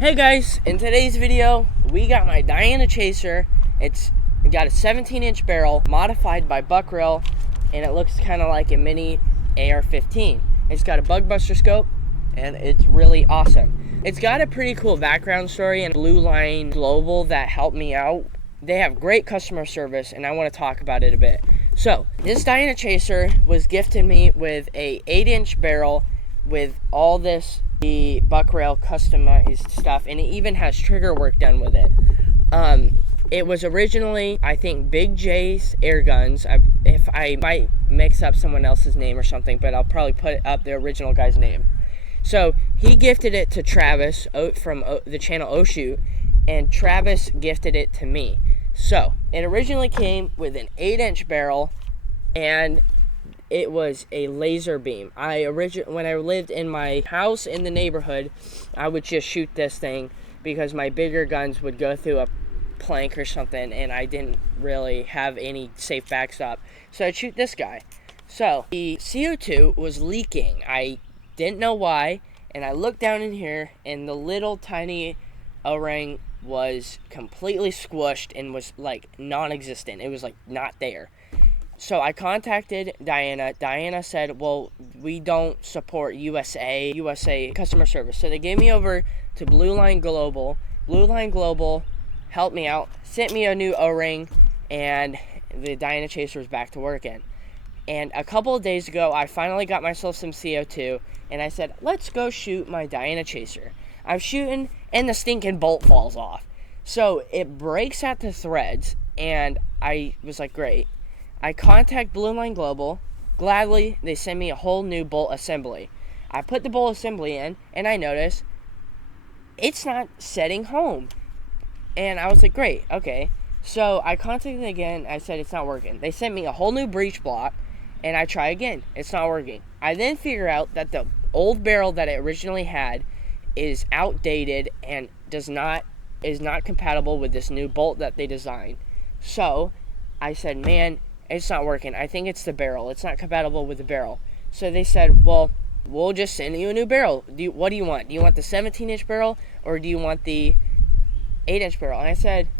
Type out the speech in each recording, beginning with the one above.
Hey guys, in today's video, we got my Diana Chaser. It's got a 17-inch barrel, modified by Buck Rail, and it looks kind of like a mini AR-15. It's got a bug buster scope, and it's really awesome. It's got a pretty cool background story and Blue Line Global that helped me out. They have great customer service, and I want to talk about it a bit. So, this Diana Chaser was gifted me with a 8-inch barrel with all this the Buck Rail customized stuff, and it even has trigger work done with it. It was originally, I think, Big J's air guns. If I might mix up someone else's name or something, but I'll probably put up the original guy's name. So he gifted it to Travis from the channel Oshoot, and Travis gifted it to me. So it originally came with an 8-inch barrel, and it was a laser beam. When I lived in my house in the neighborhood, I would just shoot this thing because my bigger guns would go through a plank or something, and I didn't really have any safe backstop. So I'd shoot this guy. So the CO2 was leaking. I didn't know why, and I looked down in here, and the little tiny O-ring was completely squished and was like non-existent. It was like not there. So I contacted Diana. Diana said, well, we don't support USA customer service. So they gave me over to Blue Line Global. Blue Line Global helped me out, sent me a new O-ring, and the Diana Chaser was back to working. And a couple of days ago, I finally got myself some CO2, and I said, let's go shoot my Diana Chaser. I'm shooting, and the stinking bolt falls off. So it breaks at the threads, and I was like, great. I contact Blue Line Global. Gladly, they send me a whole new bolt assembly. I put the bolt assembly in, and I notice it's not setting home. And I was like, great, okay. So I contacted them again. I said it's not working. They sent me a whole new breech block, and I try again. It's not working. I then figure out that the old barrel that it originally had is outdated and is not compatible with this new bolt that they designed. So I said, man, it's not working. I think it's the barrel. It's not compatible with the barrel. So they said, well, we'll just send you a new barrel. What do you want? Do you want the 17-inch barrel, or do you want the 8-inch barrel? And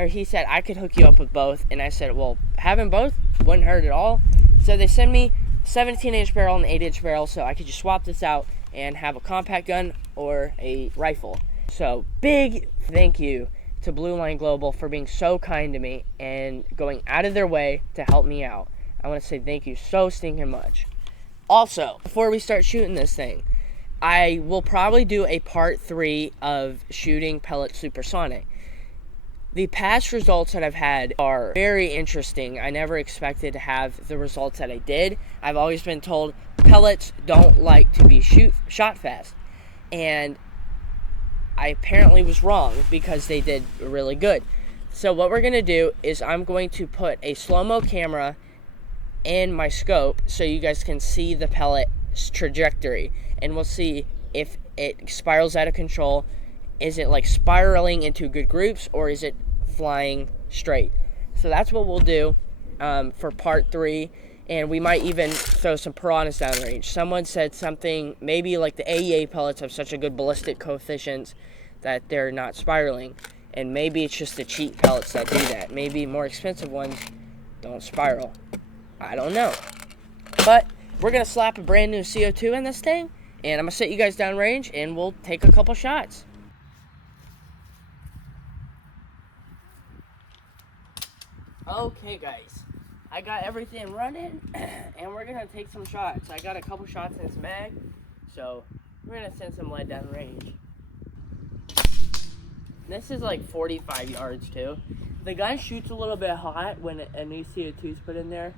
he said, I could hook you up with both. And I said, well, having both wouldn't hurt at all. So they send me 17-inch barrel and 8-inch barrel, so I could just swap this out and have a compact gun or a rifle. So big thank you to Blue Line Global for being so kind to me and going out of their way to help me out. I want to say thank you so stinking much. Also, before we start shooting this thing, I will probably do a part 3 of shooting pellet supersonic. The past results that I've had are very interesting. I never expected to have the results that I did. I've always been told pellets don't like to be shot fast. And I apparently was wrong because they did really good. So what we're going to do is I'm going to put a slow-mo camera in my scope so you guys can see the pellet's trajectory. And we'll see if it spirals out of control. Is it like spiraling into good groups, or is it flying straight? So that's what we'll do for part 3. And we might even throw some piranhas downrange. Someone said something, maybe like the AEA pellets have such a good ballistic coefficients that they're not spiraling. And maybe it's just the cheap pellets that do that. Maybe more expensive ones don't spiral. I don't know. But we're going to slap a brand new CO2 in this thing. And I'm going to set you guys downrange, and we'll take a couple shots. Okay, guys. I got everything running, and we're going to take some shots. I got a couple shots in this mag, so we're going to send some lead down range. This is like 45 yards, too. The gun shoots a little bit hot when a new CO2 is put in there,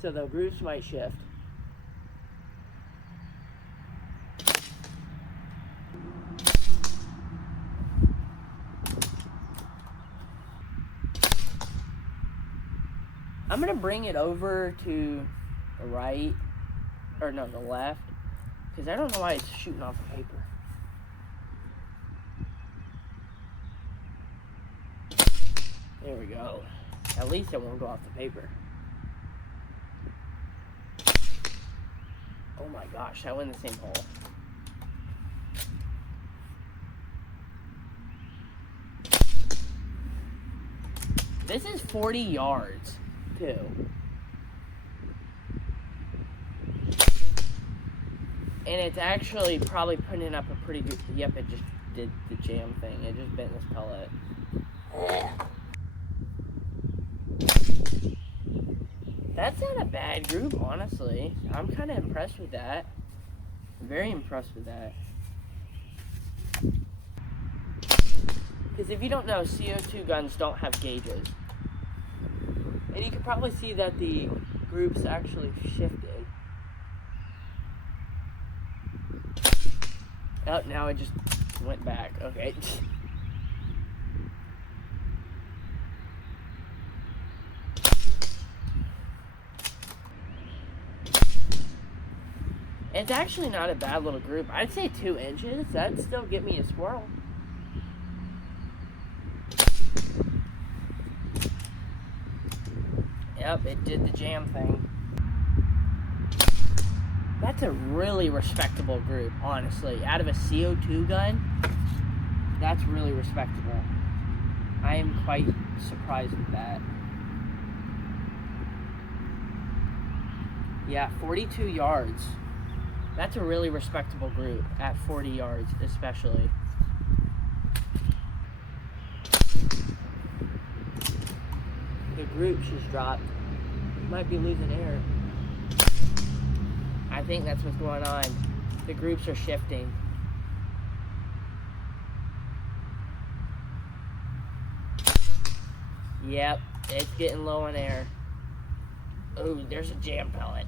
so the groups might shift. I'm going to bring it over to the right, or no, the left, because I don't know why it's shooting off the paper. There we go. At least it won't go off the paper. Oh my gosh, that went in the same hole. This is 40 yards, too. And it's actually probably putting up a pretty good... Yep, it just did the jam thing. It just bent this pellet. That's not a bad group, honestly. I'm kind of impressed with that. Very impressed with that. Because if you don't know, CO2 guns don't have gauges. And you can probably see that the groups actually shifted. Oh, now it just went back. Okay. It's actually not a bad little group. I'd say 2 inches. That'd still get me a squirrel. Yep, it did the jam thing. That's a really respectable group, honestly. Out of a CO2 gun, that's really respectable. I am quite surprised with that. Yeah, 42 yards. That's a really respectable group at 40 yards, especially. The group just dropped. Might be losing air. I think that's what's going on. The groups are shifting. Yep, it's getting low on air. Oh, there's a jam pellet.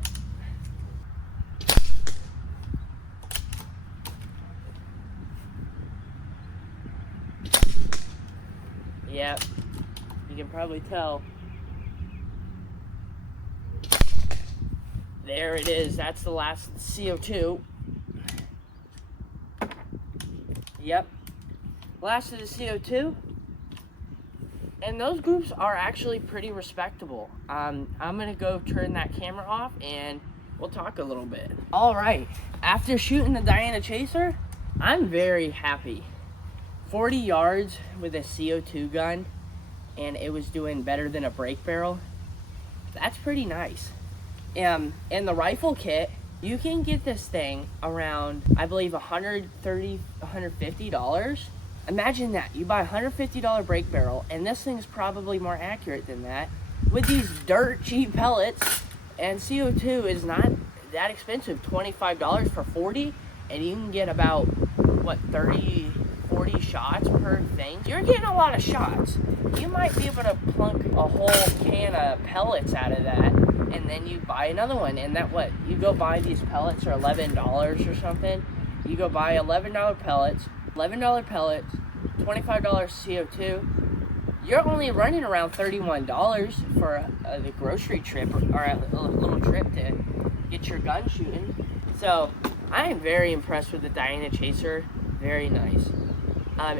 Yep, you can probably tell. There it is. That's the last CO2. Yep. Last of the CO2. And those groups are actually pretty respectable. I'm going to go turn that camera off and we'll talk a little bit. All right. After shooting the Diana Chaser, I'm very happy. 40 yards with a CO2 gun, and it was doing better than a break barrel. That's pretty nice. And the rifle kit, you can get this thing around, I believe, $130, $150. Imagine that. You buy a $150 break barrel, and this thing's probably more accurate than that, with these dirt cheap pellets, and CO2 is not that expensive. $25 for 40, and you can get about, what, 30, 40 shots per thing. You're getting a lot of shots. You might be able to plunk a whole can of pellets out of that, and then you buy another one, and that what? You go buy these pellets are $11 or something. You go buy $11 pellets, $11 pellets, $25 CO2. You're only running around $31 for the grocery trip or a little trip to get your gun shooting. So I am very impressed with the Diana Chaser. Very nice.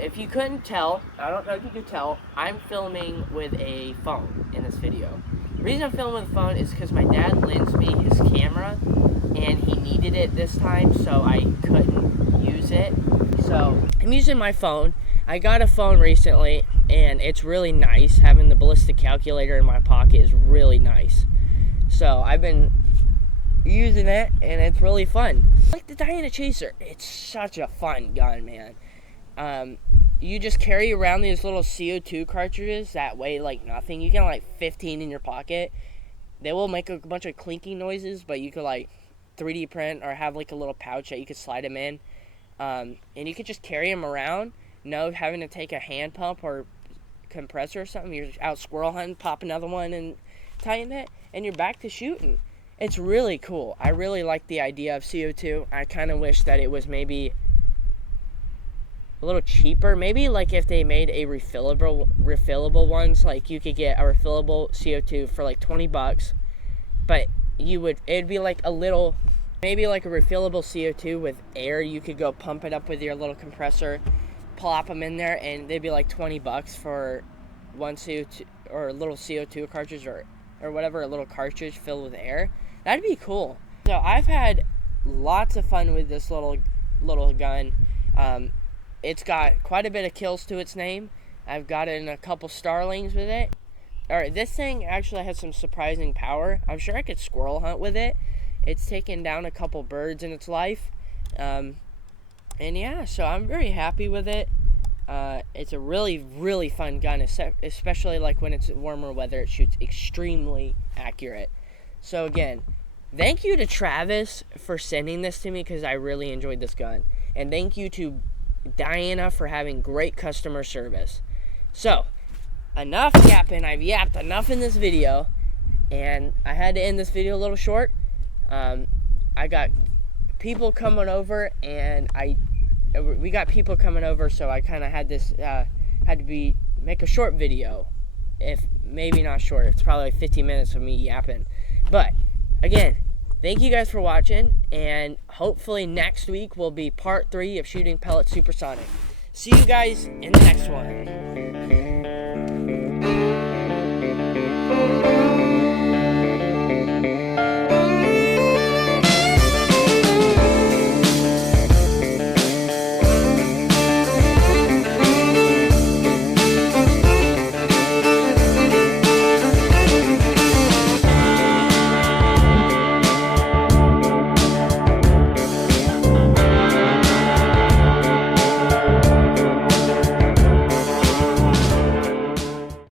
If you couldn't tell, I don't know if you could tell, I'm filming with a phone in this video. The reason I'm filming with a phone is because my dad lends me his camera, and he needed it this time, so I couldn't use it. So I'm using my phone. I got a phone recently, and it's really nice. Having the ballistic calculator in my pocket is really nice. So I've been using it, and it's really fun. Like the Diana Chaser, it's such a fun gun, man. You just carry around these little CO2 cartridges that weigh like nothing. You can like 15 in your pocket. They will make a bunch of clinking noises, but you could like 3D print or have like a little pouch that you could slide them in. And you could just carry them around, no having to take a hand pump or compressor or something. You're out squirrel hunting, pop another one and tighten it, and you're back to shooting. It's really cool. I really like the idea of CO2. I kind of wish that it was maybe a little cheaper. Maybe like if they made a refillable ones, like you could get a refillable CO2 for like $20, but it'd be like a little, maybe like a refillable CO2 with air. You could go pump it up with your little compressor, plop them in there, and they'd be like $20 for one CO2 or a little CO2 cartridge or whatever, a little cartridge filled with air. That'd be cool. So I've had lots of fun with this little gun. It's got quite a bit of kills to its name. I've gotten a couple starlings with it. Alright, this thing actually has some surprising power. I'm sure I could squirrel hunt with it. It's taken down a couple birds in its life. And yeah, so I'm very happy with it. It's a really, really fun gun, especially like when it's warmer weather. It shoots extremely accurate. So again, thank you to Travis for sending this to me because I really enjoyed this gun. And thank you to Diana for having great customer service. So, enough yapping. I've yapped enough in this video, and I had to end this video a little short. I got people coming over, and we got people coming over, so I kind of had to make a short video. If maybe not short, it's probably like 15 minutes of me yapping. But again, thank you guys for watching, and hopefully next week will be part 3 of shooting pellets supersonic. See you guys in the next one.